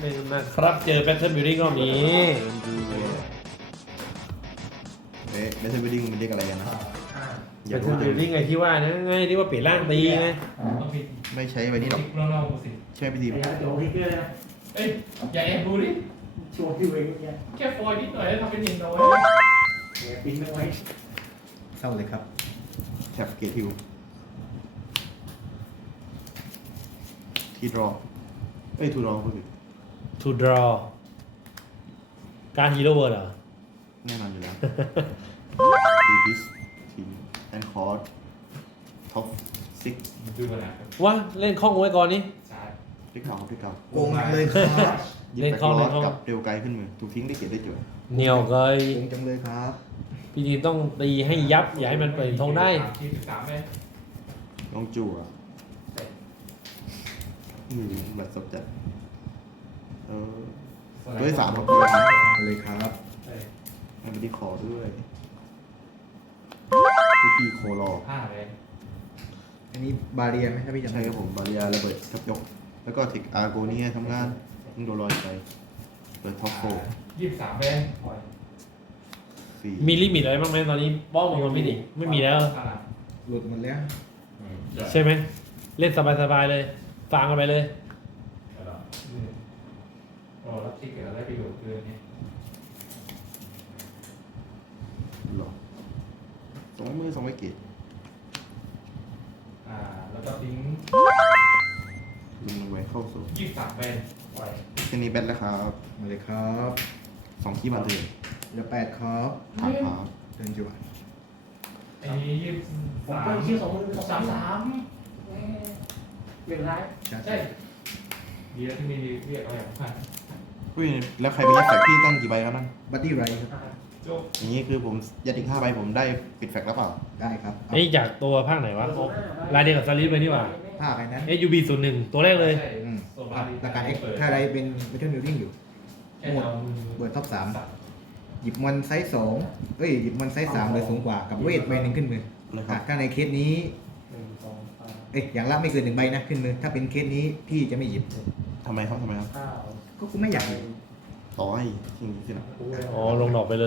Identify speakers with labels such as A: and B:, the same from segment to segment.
A: นึงนะครับเจอแพทเทิร์นบิวติ้งรอบนี้
B: ไม่ใช่วิดิ้งมันเรียกอะไรกันนะ
A: แพทเทิร์นบิวติ้งไงที่ว่านะไงที่ว่าเปลี่ยนร่างตีไง
C: ต้องผิด
B: ไม่ใช้ไว้นี่หรอก
C: เราสิ
B: ใช้พิธี
D: ไอ้ยาโจพิกเกอร์นะ
C: เอ้ยอย่าแอบดูดิ
D: โชว์ที่เวงเนี่ย
C: แค่ฟอยนิดหน่อยแล้วทำเป็นหินน้อย
D: แหมปิ้งเอาไว้
B: เศร้าเลยครับแท็บเกตฮิวทีดรอทูดรอพูดถึง
A: ทูดรอการฮีโร่เวิร์ดเหรอ
B: แน่นอนอยู่แล้วดีบิสทีมแอนคอร์ดท็อปซิก
C: ดูมันนะ
A: ว่าเล่นข้องไว้ก่อนนี่
C: ใช่
B: พลิกเก่าครับพลิกเก่า
E: โกงจังเลยครับ
B: ยิบ
A: เล่น
B: แตก
A: ข้อ
B: ล้
A: เล่
B: อน
A: ข้อ
B: กับเร็วไกลขึ้นมือถูกทิ้งได้เกียรติได้จุด
A: เหนียวเกย
E: โกงจังเลยครับ
A: พี่ทีมต้องตีให้ยับอย่าให้มันเปิดทงได้
C: ที13ไหม
B: น้องจั่วแบบสดจัดด้วย3ครับด้วยนะ
E: เลยครับ
B: มันไม่ได้ขอด้วยลูกพี่โครอ
C: 5เลย
E: อันนี้บาเรียไหมถ้าพี่จำ
B: ใช่ครับผมบาเรียระเบิดทับยก แล้วก็เทคอาร์โกเนียทำงานยิงโดนลอยไปเปิดท็อปโฟ
C: 23เป็น
B: 4
A: มีลิมิตอะไรบ้างไหมตอนนี้ป้องมันไม่ดิไม่มีแล้ว
E: หลุดหมดแล้ว
A: ใช่ไหมเล่นสบายๆเลยฟังกันไปเลย
C: โอ้รับทิกเกอร์ได้ประโยชน์เกินเนี่ย
B: หรอ2 มือ2 ไว้เกต
C: แล้วก็ทิ้ง
B: ลุงลงไว้เข้าสู่
C: 23เป็น
B: แค่นี้แบทแล้วครับ
E: มาเลยครับ
B: 2 ขี้มาเถิด
E: เหลือ8ครับ
B: ถามครับ
E: เดินจั่ว
C: ไอ้นี้
D: ผมเพิ่มชื่อ2 มือ
C: 33
D: เวลา
C: ใช่ดีแล้วที่มีเรียกอะไรของพัน
B: อุ้ยแล้วใครไปยัดแฟกพี่ตั้งกี่ใบครับนั่น
E: บัดดี้ไรครับ
C: จบ
B: อย่างนี้คือผมยัดอีก5 ใบผมได้ปิดแฟกแล้วเปล่า
E: ได้ครับ
A: ไอ้จากตัวภาคไหนวะลายเดียวกับสลิปเลยนี่หว่า
E: ภาคไอ้นั้น
A: SUB 01ตัวแรกเลย
E: อืมหลักการ X ถ้าอะไรเป็นเมทัลบิลดิ้งอยู่
C: แค่เอา
E: เบิร์ดท็อป3หยิบมอนไซส์2หยิบมอนไซส์3เลยสูงกว่ากับเวทใบหนึ่งขึ้นมือ
B: เลยครับ
E: ถ้าในเคสนี้
D: 1 2
E: อย่างละไม่เกิน1 ใบนะขึ้นมือถ้าเป็นเคสนี้พี่จะไม่หยิบ
B: ทำไมครับ
D: 3
E: ก็ไม่อยากหยิบ
B: ต่อให้ทิ้งนี้สินะ
A: อ๋อลงดอกไปเลย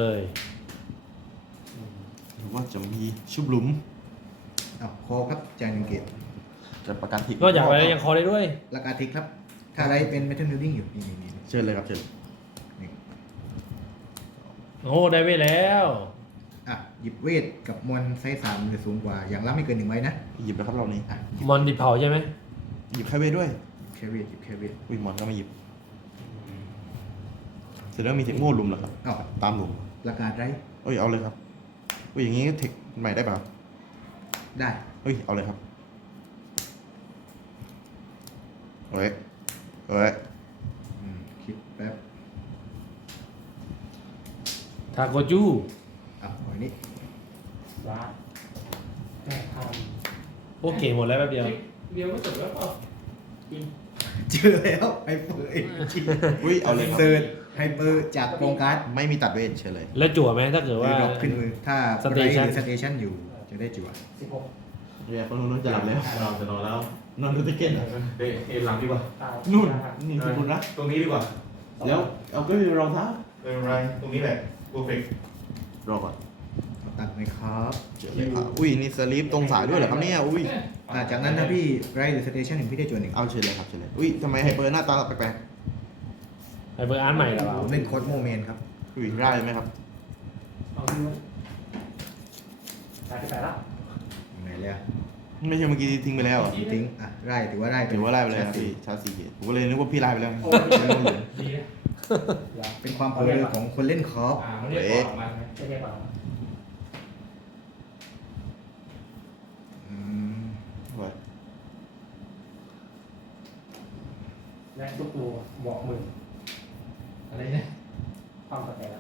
B: หรือว่าจะมีชุบหลุม
E: คอครับจ่าย1 เกต
B: จะประกันทิก
A: ก็อยากไปแล้วยังคอได้ด้วย
E: ราคาทิกครับ ถ้าอะไรเป็นเมทัลบิลดิ้งอยู่นี่
B: เชิญเลยครับเชิญ
A: โอ้ได้เว้ยแล้ว
E: หยิบเวทกับมอนไซส์3หรือสูงกว่า อย่างละไม่เกิน1 ใบนะ
B: หยิบแล้วครับเรานี้
A: มอนดิบเผาใช่ไหม
B: หยิบแค่เวทด้วย
E: แค่เวทหยิบแค่เวท
B: อุ้ยมอนก็ไม่หยิบเสร็จแล้วมีเทคโม่หลุมเหรอครับ
E: อ้าว
B: ตามหลุม
E: ราคาไร
B: เอ้ยเอาเลยครับอุ้ยอย่างงี้เทคใหม่ได้เปล่า
E: ได้
B: เฮ้ยเอาเลยครับเฮ้ย
E: คิดแป๊บ
A: ทาโกจู
E: อันนี้
D: วัดแม่ท
A: โอเคหมดแล้วแป๊บเดียว
C: เดียวก็จบแล้วเปล่า
D: ำจริง
E: เจอแล้วไฮเปอร์
B: อุ้ยเอาเลยครับ
E: เซิร์ชไฮเปอร์จากโครงการ์ด
B: ไม่มีตัดเวทเชิญเลย
A: แล้วจั่วไหมถ้าเกิดว่า
E: ดรอปขึ้นมือ ถ้า
A: ส
E: ไร
A: เตชัน
E: หรือสเตชันอยู่จะได้จั่ว
D: 16
B: เรียกคนนู้นจะหลับแล้วเราจะนอนแล้วนอนดูตะเกียบ
C: เดี๋ยวเอ็นหลังดีกว่า
D: ตาย
B: นู่นนี่คือคุณนะ
C: ตรงนี้ดีกว่า
B: แล้วเอาก็มีรองเท้า
C: ไม่เป็นไรตรงนี้แหละเพอร์เฟกต์
B: รอก่อน
E: ตัดไหมครับ
B: เจอเลยครับอุ้ยนี่สลีปตรงสายด้วยเหรอครับเนี่ยอุ้ย
E: จากนั้นถ้าพี่ไรหรือสเตชันหนึ่งพี่ได้จั่ว1
B: เอาเชิญเลยครับเชิญเลยอุ้ยทำไมไฮเปอร์หน้าตาแปลก
A: ไฮเบอร์อาร์ตใหม่เหรอ
E: ผมเล่นโค้ดโมเมนต์ครับ
B: ๆอุ้ยได้ไหมครับ
D: เอาดูตายไปแต่ละ
E: ไหนเลยอะ
B: ไม่ใช่เมื่อกี้ทิ้งไปแล้วเหรอ
E: ทิ้งไร่ถือว่าไร่
B: ถือว่าไล่ไปเลยครับพี่ชาร์จ4 เกตผมก็เลยนึกว่าพี่ไล่ไปแล้ว
D: โอ้ย
E: ไม่รู้เหมือน
C: ดีนะ
E: เป็นความเพลินของคนเล่นคอร์ฟ
C: มันเรียกออกมาไหม
D: จะเรียกว่า
E: อืม
B: เว้ย
D: และทุกตัวบอกมือ
C: อะไรเนี่ย
D: ความเข้าใจแล้ว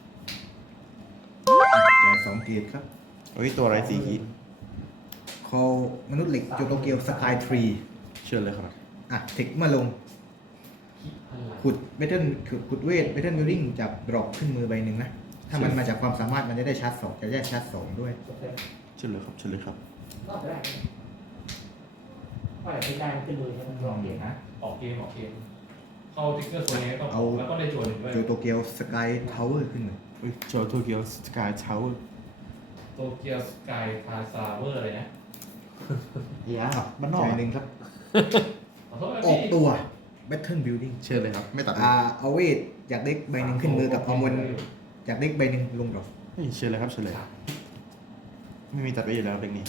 E: จ่าย2 เกตครับ
B: เฮ้ยตัวอะไร4 ขีด
E: คอมนุษย์เหล็กโจโตเกียวสกายทรี
B: เชิญเลยครับ
E: เทคเมื่อลง
C: ขี้พลัง
E: ขุดเบทเทิลขุดเวทเบทเทิลวิลลิ่งจากดรอปขึ้นมือใบหนึ่งนะ ถ้ามันมาจากความสามารถมันจะได้ชาร์จ2จะได้ชาร์จ2ด้วย
D: จบเลย
B: เชิญเลยครับเชิญเลยครับ
D: รอบแรกว่าแต่เป็นได้มันขึ้นมือใช่ไหม
C: ลองเกมนะออกเกมเข้าติ๊กเกอร์โซนนี้ต้องแล้วก็ได้จวนหนึ่งด้วย
E: โจโตเกียวสกายทาวเวอร์ขึ้นเลย
B: อุ้ยโจโตเกียวสกายทาวเวอร์
C: โตเกียวสกายพาซาเวอร์อะไรนะ
B: ยาบ้านนอก
E: จ่ายหนึ่งครับ
C: ขอโทษนะ
E: ออก
C: พี่
E: ตัว Battle Building
B: เชิญเลยครับ ไม่ตัด
E: เอาเวทจากเด็กใบหนึ่งขึ้นมือกับเอามนจากเด็กใบหนึ่งลงดรอป
B: เฮ้ยเชิญเลยครับเชิญเลย ไม่มีตัดไว้อยู่แล้วเด็กนี้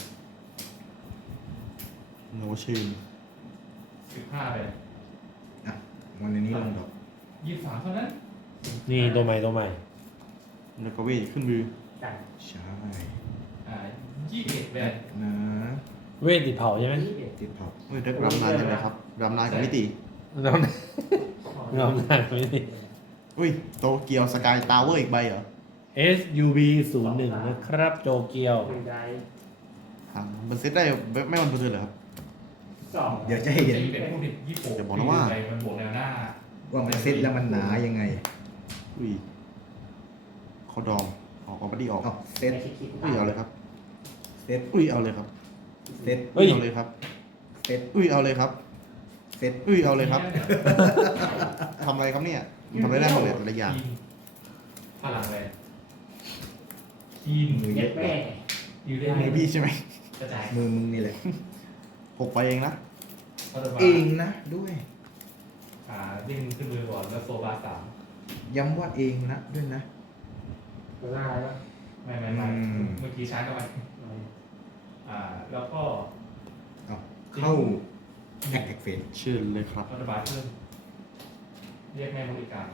B: โนชื่น
C: 15เลย
E: อ่ะวันนี้ลงดรอป
C: 23เท่านั้น
A: นี่ตัวใหม่ตัวใหม่
B: แล้วก็เวทขึ้นมือ
D: กัน
E: ใช่
C: 21แบบ
E: นะ
A: เวทติดเผาใช่ไหม
E: ติดเผา
B: เฮ้ยได้รำนานใช่ไหมครับรำนานกับมิติ
A: เราเราหนักไม่ดี
B: อุ้ยโตเกียวสกายทาวเวอร์อีกใบเหรอ
A: SUV 01นะครับโจเกียว
D: หนึ่งได้
B: มันเซตได้ไม่วันพุธเลยเหรอครับ
D: สอง
E: เดี๋ยวจะให้เห็น
C: เป็นผู้ดิบญี่ปุ่น
B: อย่าบอกนะว่า
C: มันบวกแนวหน้า
E: ว่ามันเซ็ตแล้วมันหนายังไง
B: อุ้ยเขาดองออกบัดดี้ออก
E: เอาเซ็ต
D: ไม่ใช่คิด
B: อุ้ยเอาเลยครับ
E: เซ็ต
B: อุ้ยเอาเลยครับ
E: เซ็ต
A: เฮ้ย
B: เอาเลยครับ
E: เซ็ต
B: อุ้ยเอาเลยครับ
E: เซ็ต
B: อุ้ยเอาเลยครับทำอะไรครับเนี่ยทำอะไรได้หมดเลยแต่ละอย่าง
C: พลังเลยทีม
E: มือ
D: เย็
E: เย็
D: ด
E: ด
D: แม่
C: อยู่ได้
B: มือพี่ใช่ไหม
C: กระจาย
E: มือมึงนี่แหละ
B: หกไปเองนะ
C: เขาจะมา
E: เองนะด้วย
C: ดิ้งขึ้นมือก่อนแล้วโซบา3
E: ย้ำว่าเองนะด้วยนะ
D: ตัวหน้าแล้ว
C: ไม่
E: อืม
C: เมื่อกี้ใช้เข้าไปแล้วก็
E: เอาเข้าแอคเฟน
B: เชิญเลยครับ
C: รัฐบาลเพิ่มเรียกแม่บริการ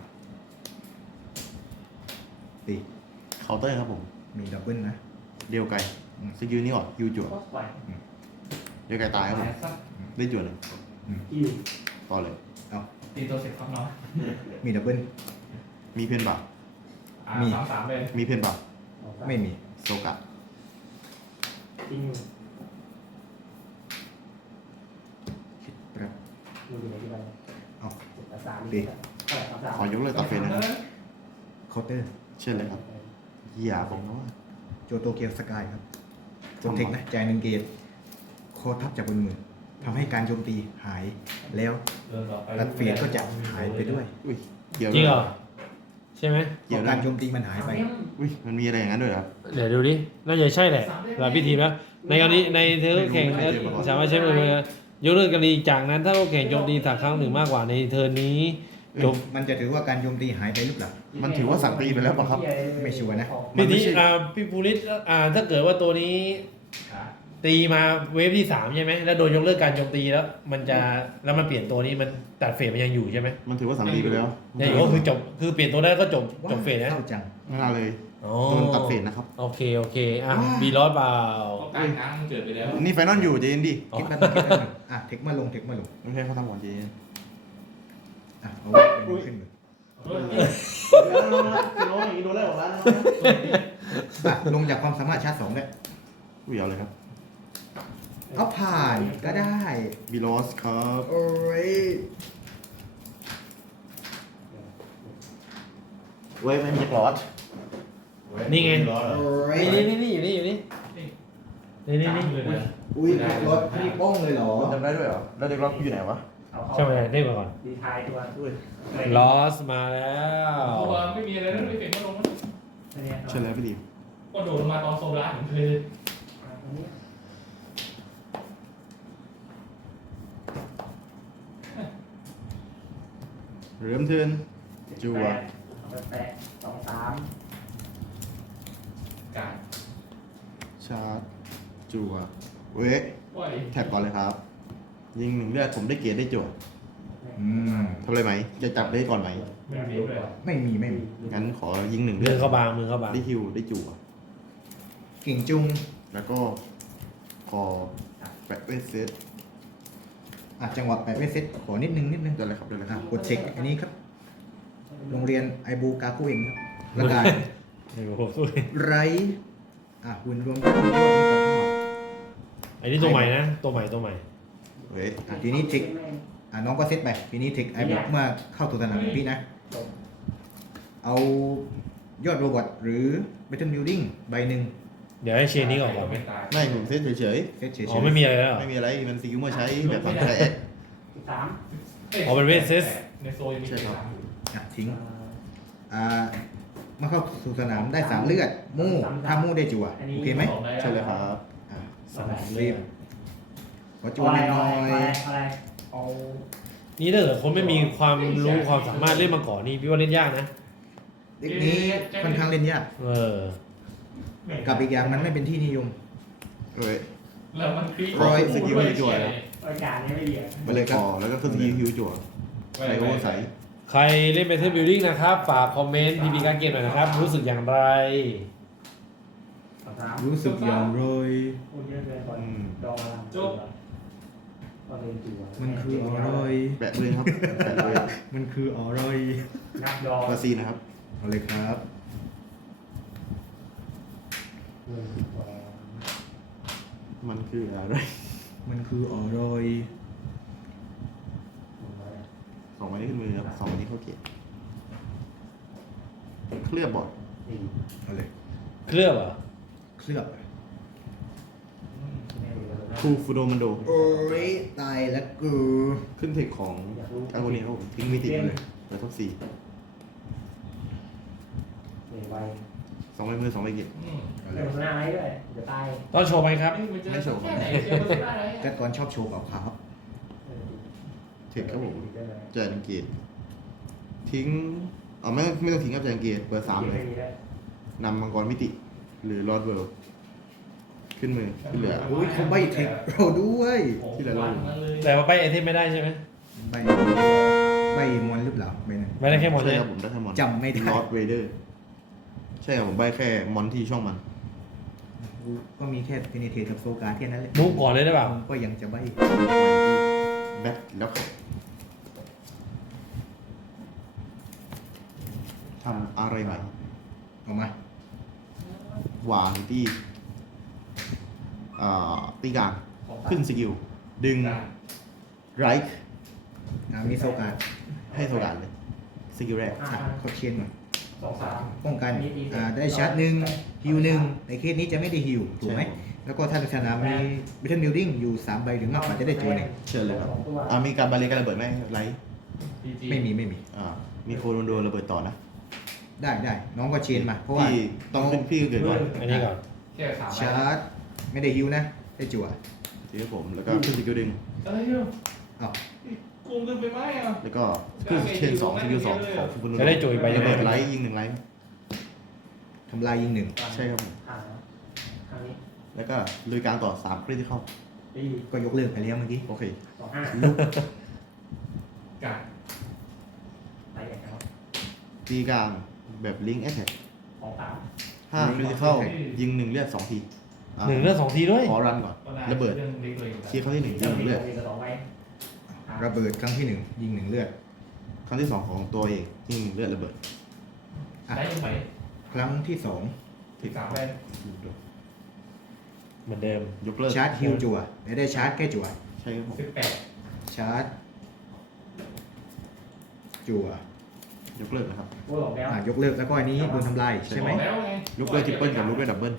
E: ตี
B: เคาน์เตอร์ครับผม
E: มีดับเบิลนะ
B: เดียวไกลสกิลนี้ก่อนยูจวด
D: ก็ปล่อย
B: เดียวไกลตายครับผม
C: สัก
B: ได้จวดเลย
D: คิว
B: ต่อเลย
E: เอา
C: ตีตัวเสร็จครับน้อง
E: มีดับเบิล
B: มีเพนบ่า
E: มี
C: 3-3เลย
B: มีเพนบ่า
E: ไม่มี
B: โซกะ
D: จริง
E: คิดแป๊บ
D: ดูดีที่บ้าน
E: เอา
D: สาม
E: ดี
D: เท่าไหร่สาม
B: ขอยกเลิกตัดเฟนนะครับ
E: เคาน์เตอร์
B: เชิญเลยครับอย่าบอกนะว่า
E: โจโตเกียวสกายครับโจเทคนะจ่ายหนึ่งเกตโคทับจากบนมือทำให้การโจมตีหาย แล้ว
C: เดินต่อไป
E: รัดเฟียก็จะหายไปด้วย
B: อุ้ยเกี่ยว
A: จริงเหรอ ใช่ไหม
E: เพราะการโจมตีมันหายไป
B: อุ้ยมันมีอะไรอย่างนั้นด้วยเหรอครับ
A: เดี๋ยวดูดิ น่าจะใช่แหละหลายพิธีแล้วในกรณีในเธอแข่ง
B: ไม่รู้ไม่เคยเจอมาก่อน
A: สามารถใช้เลยยกเลิกกรณีจากนั้นถ้าเราแข่งโจมตีสักครั้งหนึ่งมากกว่าในเทิร์นนี้จบ
E: มันจะถือว่าการโจมตีหายไปหรือเปล่า
B: มันถือว่าสั่งตีไปแล้วเปล่ะครับ
E: ไม่ชัวร์นะ
B: มั
A: พิ
B: นไม่
A: ธี
B: ใช่
A: พี่ภูริศถ้าเกิดว่าตัวนี้ ตีมาเวฟที่3ใช่ไหมแล้วโดนยกเลิกการโจมตีแล้ว มันจะแล้วมันเปลี่ยนตัวนี้มันตัดเฟสมันยังอยู่ใช่ไหม
B: มันถือว่าสั่งตีไปแล้ว
A: ยังอยู่ก็คือจบคือเปลี่ยนตัวได้ก็จบ
E: ว้า
A: จบเฟสนะ
E: เข้าจัง
B: ไม่น่าเลย
A: อ๋อ
B: โดนตัดเฟสนะครับ
A: โอเคบีลอสเปล่า
C: ก็การง้างมันเกิดไปแล้ว
B: นี่ไฟนอลอยู่เจนดิ
A: อ๋อ
E: คิดแป๊บนึงคิดแป๊บนึงอ่ะเทคมาลงเทคมาลง
B: ไม่ใช่เขาทำก่อนเจน
E: อ่ะเอาไว้เป็นขึ้นมือ
B: น้องอย่างนี้โดนไล่ออกร้าน
E: อ่ะลงจากความสามารถชาร์จ2ได้
B: อุ้ยเอาเลยครับ
E: เอาผ่านก็ได้
B: บีลอสครับ
E: โอ้ย
B: เว้ยไม่มีกลอด
A: นี่ไง
E: โอ้ย
A: นี่อยู่นี่อยู่นี่นี่
C: เลยนะ
E: อุ้ยรถพี่ป้องเลยเหรอ
B: จำได้ด้วยเหรอ แล้วเด็กล็อกอยู่ไหนวะ
A: ใช่ไหมได้มาก่อน
D: ดีทายตัว
A: ลอสมาแล้ว
C: ตัวไม่มีอะไรแล้วไม่เป็นก็ลง
B: เชิญเลยพี่ดี
C: ก็โดนมาตอนโซล่าผมเคย
B: เริ่มเทิร์นจัว
D: แปดสองสาม
C: การ
B: ชาร์จจัวเว้ย
C: ว่า
B: แท็บก่อนเลยครับ ยิง1 เลือดผมได้เกียรติได้จัว
E: อืม
B: ทำอะไรไหม จะจับได้ก่อนไหม
C: ไม่มีเลย
E: ไม่มีไม่มี
B: งั้นขอยิง1 เลื
A: มื
B: อ
A: อ
B: ด
A: เข้าบางมือเข้าบาง
B: ได้ฮิวได้จัว
E: เก่งจุง
B: แล้วก็ขอแปะเวทเซต
E: อ่ะจังหวะแปะไม่เซ็ตขอนิดนึง
B: ได้เลยครับได้เลยค
E: อ่ะ
B: รับ
E: กดเช็คอันนี้ครับ โรงเรียนไอบูกาคุเองครับแล้วก็
A: โอ้โห
E: ไรอ่ะหุ่นรวมกันยอดนี่ก็ทั้งหมด
A: อันนี้ตัวใหม่นะตัวใหม่
B: เว้ย
E: อ่ะทีนี้เทคอ่ะน้องก็เซตไปทีนี้เทคไอบูเมื่อเข้าตัวสนามพี่นะ เอายอดโรบอทหรือ Battle Building ใบหนึ่ง
A: เดี๋ยวให้เชนนี้ก่อน
C: ไม่ตาย
B: ไม่ผมเซตเฉย
E: เซตเฉย
A: อ๋อไม่มีอะไรแล้วเหรอ
B: ๆไม่มีอะไร มันซีคิวเมื่อใช้แบบผ่อนคลาย
D: สาม
A: อ๋อเป็นเวทเซต
C: ในโซนยังมี
B: ใช่
C: เก
B: ครั
C: สา
B: บ
C: มอยู่
E: ทิ้งเมื่อเข้าสู่สนามได้3เลือดมู่ถ้ามู่ได้จั่วโอเคไหม
C: สองด้
B: ใช่เลยครับ
E: อ่ะ
A: สามเลือด
E: ขอจั่วหน่อย
D: อะไรเอา
A: นี่ถ้าเกิดคนไม่มีความรู้ความสามารถเล่นมาก่อนนี่พี่ว่าเล่นยากนะ
E: เด็กนี้ค่อนข้างเล่นยาก
A: เออ
E: กับอีกอย่างมันไม่เป็นที่นิยม
B: เอ้ย
C: แล้วมันคลิก
B: ร้อยสกิลไม่จั่วนะ
D: รายการนี้ไม่ดีอ่ะ
B: มาเลยคอแล้วก็ขึ้นสกิลฮิวจั่วใส่โอเวอร์ใส
A: ใครเล่น Battle Building นะครับ ฝากคอมเมนต์พีพีการเกมหน่อยนะครับ รู้สึกอย่างไร
E: รู้สึกอย่างไร
D: พูดเยอะเกินก่อนดองจบก็เรียนจั่ว
E: มันคืออะไร
B: แบะเลยครับแบะเลย
E: มันคืออะไร
D: นับดอง
B: บาซีนะครับ
E: เอาเลยครับ
B: มันคืออะไร
E: มันคืออะไร
B: สองใบนี้ขึ้นมือครับสองใบนี้เข้าเกตเคลือบบอร์ด
E: เอาเลย
A: เคลือบเหรอ่ะ
E: เคลือบ
B: คูฟูโดมันโด
E: โอ้ยตายแล้วกู
B: ขึ้นเทคของการโกนี้ครับผมทิ้งมิติเลยเหลือท็อปสี่
D: ใบ
B: สองใบมือสองใบเกต
E: เอาเล
D: เดี๋ย
E: ยว
D: หน้าไว้ด้วยเดี๋ยวตาย
A: ต้องโชว์ไหมครับ
B: ไม่โชว์
C: แค่ไหนเจอมันได้ไร
E: กัดก่อนชอบโชว์กับครับ
B: เทคครับผมแจนเกตทิ้งไม่ต้องทิ้งครับแจนเกตเปิดสามเลยนำมังกรมิติ หรือลอร์ดเวิลด์ขึ้นมือที่เหลือ
E: อุ้ยเขาใบเทคเราด้วย
A: แต่ว่าไปไอเทมไม่ได้ใช่ไหม
E: ใบใบมอนหรือเปล่าใบนั้น
A: ไม่ได้แค่หมดเล
B: ใช่
A: ย
B: ครับผมได้แค่มอน
E: จำไม่ได้
B: ลอร์ดเวเดอร์ใช่ครับผมใบแค่มอนที่ช่องมัน
E: ก็มีแค่เพนิเทกับโซกาแค่นั้นแหละ
A: มุกก่อนเลยได้เปล่า
E: ก็ยังจะใบ
B: แบ็คแล้วครับทำอะไรใหม่
E: เอามา
B: วางที่ตีกลางขึ้นสกิล ดึงไรค์
E: มีโซกา
B: ให้โซดานเลยสกิลแรก
E: เขาเชียนหน่อย
D: 2-3
E: ป้องกันได้ชาร์จฮิวในเคสนี้จะไม่ได้ฮิวถูกไหม แล้วก็ถ้าในสนามมีบิทเทิลบิลดิ้งอยู่3ใบหรือมากกว่าจะได้ตัวหนึ่ง
B: เชิญเลยครับมีการบาเลกันระเบิดไหมไรค์
E: ไม่มี
B: มีโคโรนโดระเบิดต่อนะ
E: ได้น้องก็เชียนมา เพราะว่า
B: พี่ต้องขึ้นพี่เกิดก่อน
A: อันนี้ก่อน
C: แค่สาม
E: ชาร์จไม่ได้ฮิวนะ ได้จั่ว
B: ทีนี้ผมแล้วก็ขึ้นสกิลดึง
C: เอ้ย
E: อ้าว
C: กูเกินไปไหมอ่ะ
B: แล้วก็ขึ้นเชนสองสกิลสองของฟูฟูโน
A: จะได้จุยไป
B: ระ
A: ยังไง
B: เบิดไลท์ยิงหนึ่งไลท์
E: ทำลายยิงหนึ่ง
B: ใช่ครับผม
D: ครั้งนี้
B: แล้วก็ลุยกลางต่อ3คริติคอล
D: ตี
E: ก็ยกเลิกไปแล้วเมื่อกี้
B: โอเค
D: 2-5
C: กัด
D: ไปไหนครับ
B: ตีกลางแบบลิงก์แอทแทก
D: 2-3
B: 5คริติคอลยิง1เลือด2ทีอ่ะ
A: 1 เลือด 2 ทีด้วย
B: ขอรันก่อน ระเบิด
C: รื่องเล็กเลย
B: เคลียร์ครั้งที่1ยิง1เลือด
D: 2ใบ
E: ระเบิดครั้งที่1ยิง1เลือด
B: ครั้งที่2ของตัวเองยิง1เลือดระเบิด
C: ได้ยังไง
E: ครั้งที่
C: สิบสามใบ
A: เหมือนเดิม
B: ยกเลิก
E: 2ชาร์จฮิวจั่วไม่ได้ชาร์จแค่จั่ว
B: ใช่ครับผม
C: 18
E: ชาร์จจั่วย
B: กเลิกนะครับ
D: พูดออกแล้ว
E: ยกเลิกแล้วก็อันนี้โดนทำลายใช่ไหม
C: แล้วไง
B: ยกเลิกทริปเปิลกับยกเลิกดับเบิล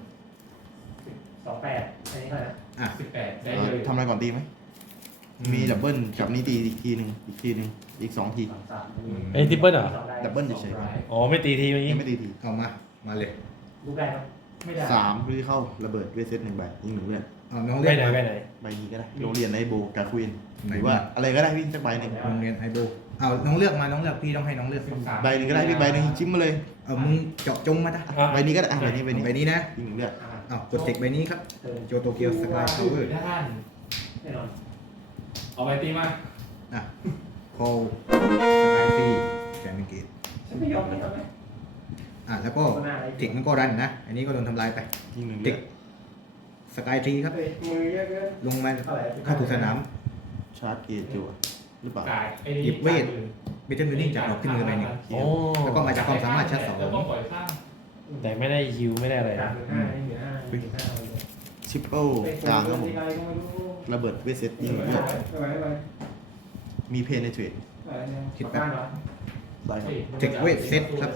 D: 28อันนี้เท่านั้น
C: 18ได้เลย
B: ทำอะไรก่อนตีไหมมีดับเบิลกับนี้ตีอีกทีหนึ่งอีก2 ที
D: 3
A: ไอ้ทิปเปิลเหรอ
B: ดับเบิลเฉย
A: อ๋อ ไม่ตีทีเมื่อกี้
B: ยังไม่ตีที
E: เอามาเลย
D: ลูกได้ครับไม่ได้
B: 3คริติคอลระเบิดเวทเซต1ใบยิง1เลือด
E: เอาน้อง
A: ไป
E: เลือก
A: ไหน
E: มา
A: ไปไหน
B: ใบนี้ก็ได้โรงเรียนในโบกาควีน
E: ไหน
B: หรือว่าอะไรก็ได้พี่สักใบหนึ่ง
E: โรงเรียนไอโบเอาน้องเลือกมาน้องเลือกพี่ต้องให้น้องเลือก
B: ใบหนึ่งก็ได้พี่ใบหนึ่งจิ้มมาเลย
E: มึงเจาะจงมาจ้ะ
A: อ่ะ
B: ใบนี้ก็ได้ใบนี้
E: ใบนี้นะ
B: ยิง1เลือด
E: กดเทคใบนี้ครับ
D: เติม
E: โจโตเกียวสกายพาวเวอร์
C: ท่าน
D: แน่นอน
C: เอาไปตีมา
E: คอลสกายซีแกนเกต
D: ฉันไม่ยอมไม่ยอมไหม
E: แล้วก็เทคมันก็รันนะ อันนี้ก็โดนทำลายไป
B: ยิง1
E: เท
B: เลือ
E: ค
B: ด
E: สกายทรีครับ
D: มือเยอะเกิน
E: ลงมาเข้าถูกสนาม
B: ชาร์จเกจจั่วหรือเปล่า
C: จ่าย
E: เบเทนบิลดิ้งจากดอกขึ้นมือไปหนึ่ง
A: โอ้
E: แล้วก็มาจากความสามารถชั้นสอง
C: แล้วก็ปล่อยข้าง
A: แต่ไม่ได้ฮิวไม่ได้อะไร
D: 3
A: นะ
D: 5
B: ชิปเปิลกลางครับผมระเบิดเวทเซตยิง1เลือดมีเพนในเทรด
E: คิดแบบ
B: ได้ครับ
E: เทคเวทเซตครับ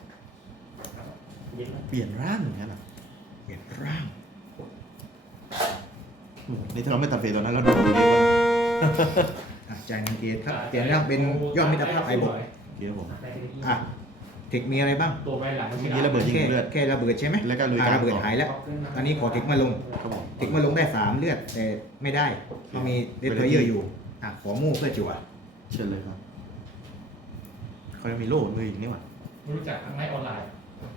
B: เปลี่ยนร่างอย่างนั้นอ่ะ
E: เปลี่ยนร่าง
B: นี่ถ้าเราไม่ตัดเฟสตอนนั้นเราดูดีเลยว่า
E: จ่าย1 เกตครับเปลี่ยนร่างเป็นยอดมิตรภาพไอบก
B: โอเคครับผม
E: อ่ะเทคมีอะไรบ้าง
C: ตัวไปหลัง
B: เมื่อกี้ระเบิดยิงเลือด
E: แค่ระเบิดใช่ไหม
B: แล้วก็ลุยกลาง
E: ระเบิด
B: ต่อ
E: หายแล้ว อันนี้ขอเทคมาลง
B: ครับผม
E: เทคมาลงได้ 3 เลือด แต่ไม่ได้เพราะมีเดสเพลเยอร์อยู่ขอมู่เพื่อจั่ว
B: เชิญเลยครับเขายังมีโล่มืออีกนี่หว่า
C: ไม่รู้จักทางไหนออนไลน์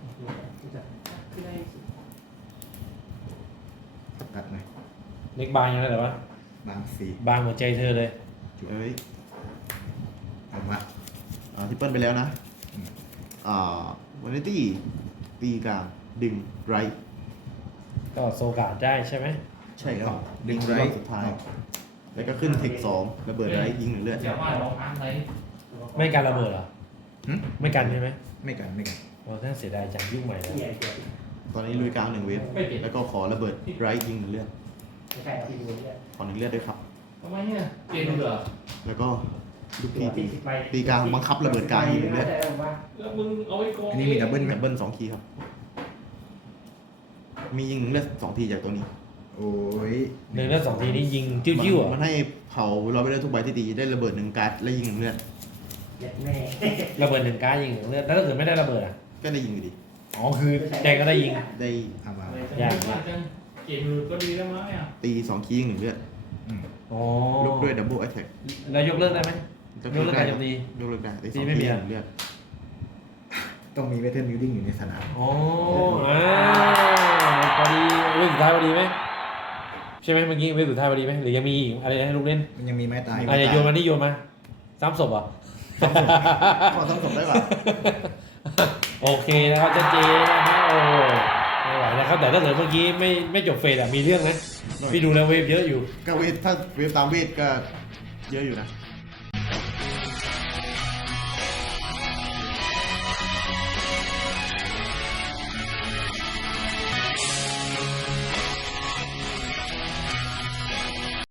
E: ตัดหน่อย
A: เล็กบางยังไงแต่ว่า
E: บางสี
A: บางหัวใจเธอเลย
B: เอ้ย
E: ออกมา
B: ทิปเปิลไปแล้วนะ
E: อืม
B: วันนี้ตีกลางดึงไร
A: ก็โซกาดได้ใช่ไหม
B: ใช่ครับ
E: ดึง
B: ร
E: ไร
B: อบสุดท้าย แล้วก็ขึ้นเทคสองระเบิดไรยิงหนึ่งเลือด
C: เดี๋ยวว่าลองอ่านไหน
A: ไม่การระเบิดเหรอ
E: หึ
A: ไม่กันใช่ไหม
E: ไม่กันไม่กัน
A: เราท่านเสียดายจังยุ่งใหม่แล้ว
B: ตอนนี้ลุยกลาง1 เวฟ
C: ไม่เปลี่ยน
B: แล้วก็ขอระเบิดไรยิงหนึ่งเลือด
D: ไม่ใช่ที่ดูเนี่ย
B: ขอ1 เลือดด้วยครับ
C: ทำไมเนี่ยเกมเหรอ
B: แล้วก็ลูกพี่ตีกลางบังคับระเบิดกลางยิงหนึ่งเลือด
C: แล้วมึงเอาไว้โกง
E: อันนี้มีดับเบิลไหม
B: ดับเบิล2 ทีครับ มียิงหนึ่งเลือด2 ทีจากตัวนี้
E: โอ้ย
A: หนึ่งแล้ว2 ทีนี้ยิงจิ้วๆอ่ะ
B: มันให้เผาเราไปได้ทุกใบที่ตีได้ระเบิด1 การ์ดและยิง1 เลือด
D: แม่
A: ระเบิด1 การ์ดยิง1 เลือดแล้วถ้าเกิดไม่ได้ระเบิดอ่ะ
B: ก็ได้ยิงอยู่ดี
A: อ๋อคือแกก็ได้ยิง
B: ได้
E: เอามา
A: ยาก
C: มากจังเกมก็ดีแล้วมั้งเนี่ย
B: ตี2 คียิง1 เลือด
E: อืม
A: อ๋อ
B: ลุกด้วยดับเบิลแอทแทก
A: แล้วยกเลิกได้ไหมยกเลิกการโจมตี
B: ยกเลิกได้ตี
A: ตี
B: 2
A: ไม่
B: คี
A: มี
B: ยิง
A: อะ
B: 1 เลือด
E: ต้องมีเวทเทิร์นบิลดิ้งอยู่ในสนาม
A: อ๋อพอดีเวฟสุดท้ายพอดีไหมใช่ไหมเมื่อกี้เวฟสุดท้ายพอดีไหมหรือยังมีอีกอะไรให้ลูกเล่น
E: มันยังมีไม้ตาย
A: อะไรโยนมานี่โยนมาซ้ำศพเหรอ่ะ
B: ขอต้องจบได้ป่ะ
A: โอเคนะครับชัดเจนนะฮะโอ้ไม่ไหวนะครับ แต่ถ้าเกิดเมื่อกี้ไม่จบเฟสอะมีเรื่องนะพี่ดูแล้วเวฟเยอะอยู่
B: ก็เวทถ้าเวฟตามเวทก็เยอะอยู่นะ